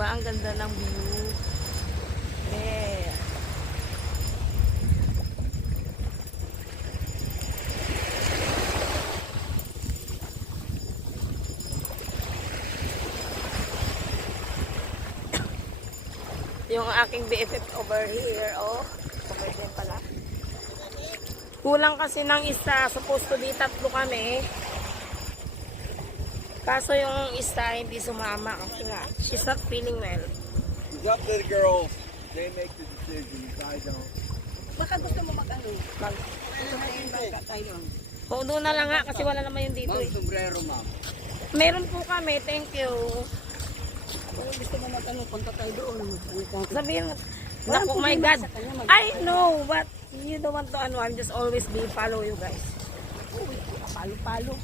Diba? Ang ganda ng view. Yeah. Yung aking BFF over here, oh. Over din pala. Kulang kasi ng isa. Supposed to be 3 kami. Kaso yung isa hindi sumama kasi nga. She's not feeling well. It's up to the girls. They make the decisions. I don't. Baka gusto mo mag-ano? Bangka tayo. O, doon na lang nga kasi wala naman yung dito Ma'am, eh. sombrero, ma'am. Meron po kami, thank you. Kung gusto mo mag-ano, punta tayo doon. Sabihin mo, naku, my God. I know, but you don't want to ano, I'm just always be follow you guys. Palo-palo.